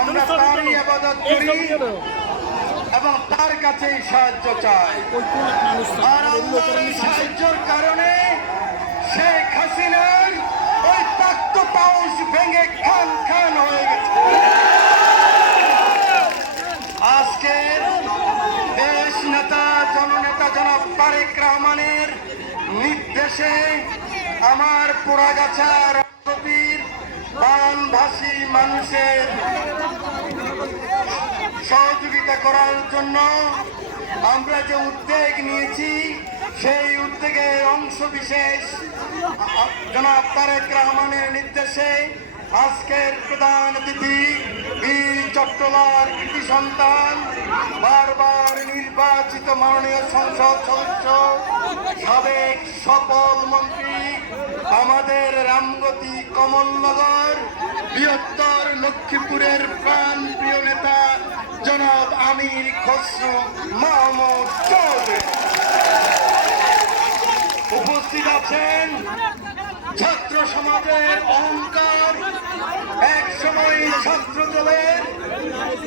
আমরা তারই ইবাদত করি এবং তার কাছেই সাহায্য চাই। আর আল্লাহর এই সাহায্যের কারণে শেখ হাসিনার ওই তাক্ত পাউস ভেঙে খান খান হয়ে গেছে। আজকে দেশ নেতা জননেতা জনাব তারেক রহমানের নির্দেশে আমার পোড়াগাছার বানভাসী মানুষের সহযোগিতা করার জন্য আমরা যে উদ্যোগ নিয়েছি, সেই উদ্যোগের অংশ বিশেষ জনাব তারেক রহমানের নির্দেশে আজকের প্রধান অতিথি বীর চট্টলার কৃতি সন্তান, বারবার নির্বাচিত মাননীয় সংসদ সদস্য, সাবেক সফল মন্ত্রী, আমাদের রামগতি কমলনগর বৃহত্তর লক্ষ্মীপুরের প্রাণ প্রিয় নেতা জনাব আমির খসরু মাহমুদ চৌধুরী উপস্থিত আছেন। ছাত্র সমাজের অহংকার, এক সময় ছাত্র দলের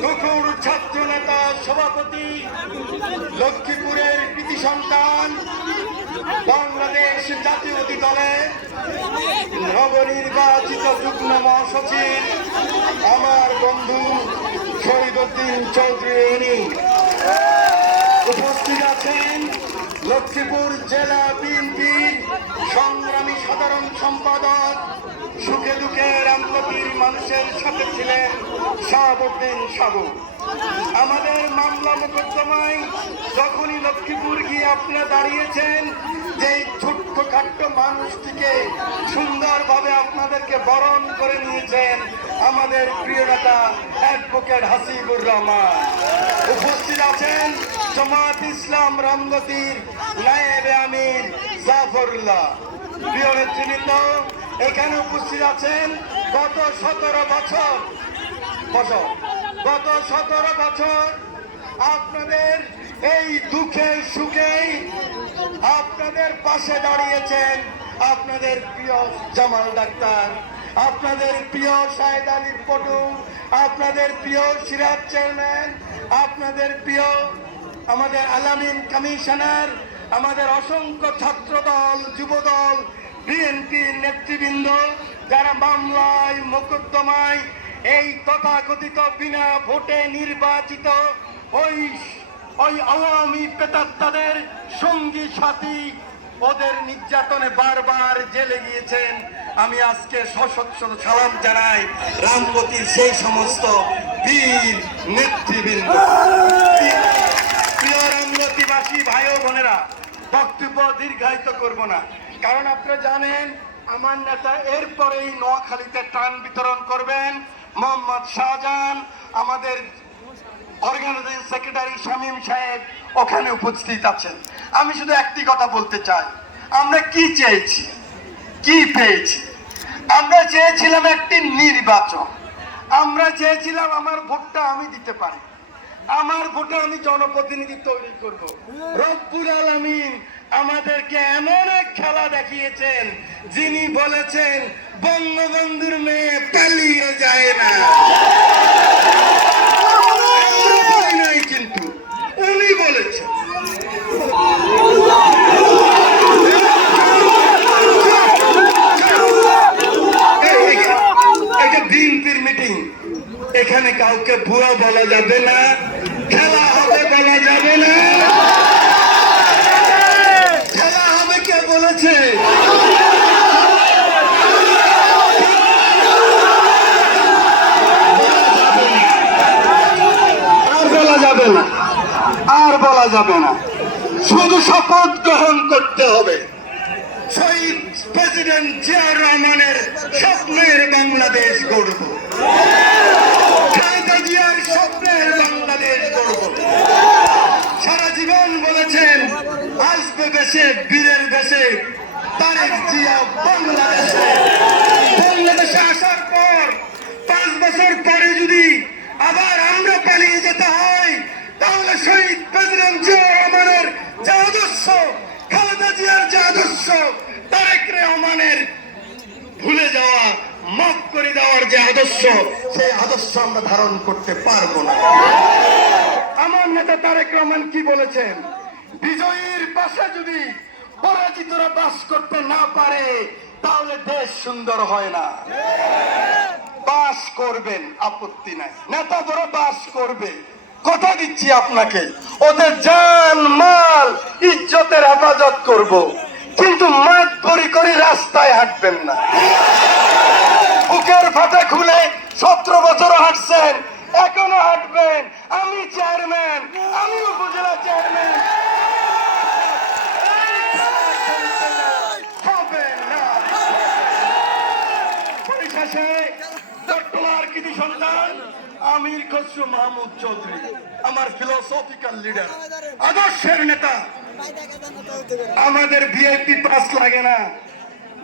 কুকুর ছাত্র নেতা সভাপতি, লক্ষ্মীপুরের কৃতি সন্তান, বাংলাদেশ জাতীয়তাবাদী দলের নবনির্বাচিত যুগ্ম মহাসচিব আমার বন্ধু শহীদুদ্দিন চৌধুরী উপস্থিত আছেন। লক্ষ্মীপুর জেলা বিএনপির সংগ্রামী সাধারণ সম্পাদক, সুখে দুঃখে রামগতির মানুষের সাথে ছিলেন শাহাবুদ্দিন সাবু। আমাদের মামলা মোকদ্দমায় যখনই লক্ষ্মীপুর গিয়ে আপনারা দাঁড়িয়েছেন, যে ছোট্টখাট্ট মানুষটিকে সুন্দরভাবে আপনাদেরকে বরণ করে নিয়েছেন আমাদের প্রিয় নেতা অ্যাডভোকেট হাসিবুর রহমান। উপস্থিত আছেন জামাত ইসলাম রামগতির নায়েবে আমির জাফরুল্লাহ। প্রিয় নেতৃবৃন্দ, এখানে উপস্থিত আছেন গত 17 বছর আপনাদের এই দুঃখে সুখে আপনাদের পাশে দাঁড়িয়েছেন আপনাদের প্রিয় জামাল ডাক্তার, আপনাদের প্রিয় শাহেদ আলীর পটু, আপনাদের প্রিয় সিরাজ চেয়ারম্যান, আপনাদের প্রিয় আমাদের আলামিন কমিশনার, আমাদের অসংখ্য ছাত্রদল, যুবদল, বিএনপির নেতৃবৃন্দ, যারা মামলায় মোকদ্দমায় এই তথাকথিত বিনা ভোটে নির্বাচিত ওই আওয়ামী প্রেতাত্মাদের সঙ্গী সাথী, ওদের নির্যাতনে বারবার জেলে গিয়েছেন। আমি আজকে সশস্ত্র সালাম জানাই রামগতির সেই সমস্ত বীর নেতৃবৃন্দ। প্রিয় রামগতিবাসী ভাই ও বোনেরা, বক্তব্য দীর্ঘায়িত করব না, কারণ আপনারা জানেন আমার নেতা এরপরেই নোয়াখালীতে ত্রাণ বিতরণ করবেন। মোহাম্মদ শাহজাহান, আমাদের অর্গানাইজিং সেক্রেটারি শামীম সাহেব ওখানে উপস্থিত আছেন। আমি শুধু একটি কথা বলতে চাই, আমরা কি চেয়েছি, কি পেয়েছি? আমরা চেয়েছিলাম একটি নির্বাচন, আমরা চেয়েছিলাম আমার ভোটটা আমি দিতে পারি, আমার ভোটে আমি জনপ্রতিনিধি তৈরি করব। রব্বুল আলামিন আমাদেরকে এমন এক খেলা দেখিয়েছেন, যিনি বলেছেন বঙ্গবন্ধুর মেয়ে পালিয়ে যায় না, কিন্তু উনি বলেছেন। এটা বিএনপির মিটিং, এখানে কাউকে ভুয়া বলা যাবে না, খেলা হবে বলা যাবে না। খেলা হবে কে বলেছে? আর বলা যাবে না, শুধু শপথ গ্রহণ করতে হবে। শহীদ প্রেসিডেন্ট জিয়াউর রহমানের স্বপ্নের বাংলাদেশ গড়ব, খালেদা জিয়ার স্বপ্নের বাংলাদেশ গড়ব। সারা জীবন বলেছেন আসবে বেশে বীরের বেশে তারেক জিয়া বাংলাদেশে আসার পর 5 বছর পরে যদি আবার আমরা পালিয়ে যেতে হয়, তাহলে শহীদ প্রেসিডেন্ট জিয়াউর রহমানের যে আদর্শ, খালেদা জিয়ার যে আদর্শ, তারেক রহমানের ভুলে যাওয়া মাফ করে দেওয়ার যে আদর্শ, সেই আদর্শ আমরা ধারণ করতে পারবো না। আমার নেতা তারেক রহমান কি বলেছেন? বিজয়ীর পাশে যদি পরাজিতরা বাস করতে না পারে তাহলে দেশ সুন্দর হয় না। বাস করবেন, আপত্তি নাই, নেতা ধরে বাস করবে, কথা দিচ্ছি আপনাকে। ওদের জান মাল ইজ্জতের হেফাজত করব, কিন্তু মাত ভরি করে রাস্তায় হাঁটবেন না। বুকের ফাটা খুলে 17 বছর হাঁটছেন, এখনো হাঁটবেন। আমি চেয়ারম্যান, আমি উপজেলা চেয়ারম্যান, হবে না। পরিশেষে চট্টলার কৃতি সন্তান আমির খসরু মাহমুদ চৌধুরী আমার ফিলোসফিক্যাল লিডার, আদর্শের নেতা। আমাদের ভিআইপি পাস লাগে না,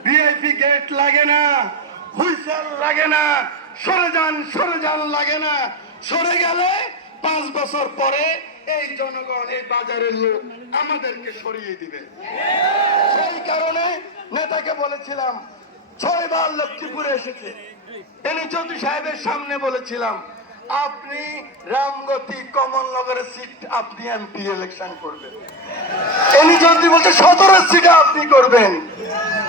ভিআইপি গেট লাগে না, হুইসেল লাগে না, সরে যান লাগে না। সরে গেলে 5 বছর পরে এই জনগণ, এই বাজারের লোক আমাদেরকে সরিয়ে দিবে। সেই কারণে নেতাকে বলেছিলাম, 6 বার লক্ষ্মীপুরে এসেছে, এনে চৌধুরী সাহেবের সামনে বলেছিলাম, আপনি রামগতি কমলনগরের সিট আপনি এমপি ইলেকশন করবেন। এনি চৌধুরী বলছে 17 সিটে আপনি করবেন।